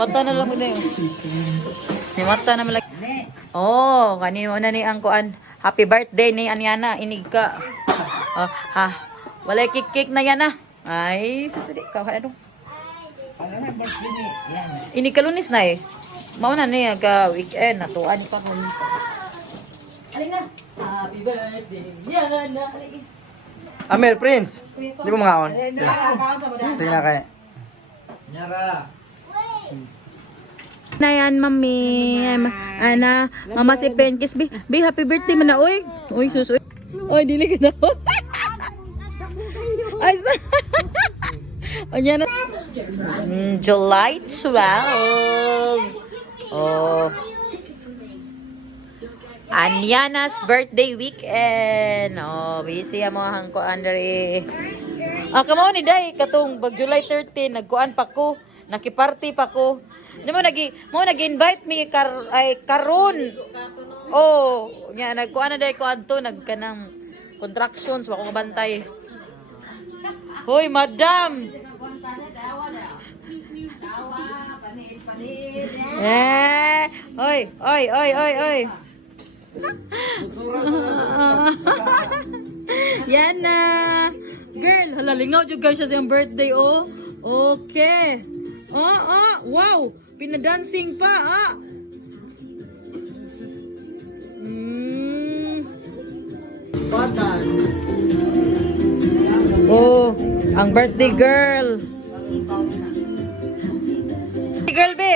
mata na lang mo na yun. May mata na malaki. Oh, kanino na ni ang kuan. Happy birthday ni Anyana, inig ka. Oh, ha. Walay kik-kik na yan ah. Ay, sasali ka. Ano? Inig ka lunis na eh. Mauna niya ka weekend. Natuan pa ko. Alin na. Happy birthday, Yana. Alin. Amel, Prince. Di mo mga on. Tingnan na kayo. Nyara. Na yan, mami. Ana, mama si Penkis. Be, happy birthday man na, oy. Oy, sus, oy. Oy, dili ka na. Ay, o yan na. July 12. Oh. Anyana's birthday weekend. Oh, busy ang mga hangkoan dari. Kamo ni day katong bag July 13 nagkuan pa ko, nakiparty pa ko. Di mo nag-invite me karon. Oh, nya nagkuan na day ko adto nagkanang contractions wa ko kabantay. Hoy, madam. Oy. Yan na. Girl, halalingaw jud guys siya siyang birthday oh. Okay. Wow, pinadancing pa Oh, ang birthday girl. Birthday girl be.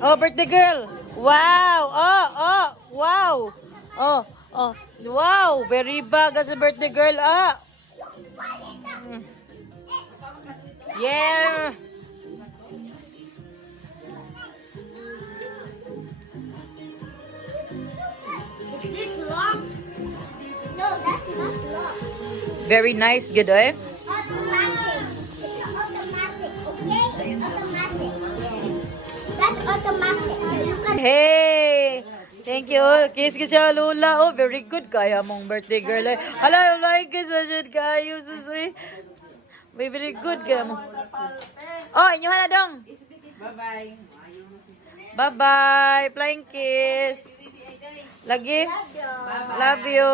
Oh, birthday girl. Wow. Wow. Wow, very bag as a birthday girl Yeah. Is this long? No, that's not long. Very nice, good eh? Automatic. It's automatic, okay? Automatic. That's automatic. So you can... Hey! Thank you. Kiss ka siya, Lola. Oh, very good. Kaya mong birthday girl. Hala, like kiss mo siya. Kayo, susoy. Very good kaya mo. Oh, inyuhan na dong. Bye-bye. Bye-bye. Flying kiss. Lagi. Love you.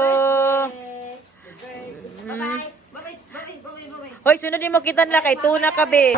Bye-bye. Bye-bye. Bye-bye. Bye-bye. Hoy, sunod din mo kita nila kay Tuna ka, be.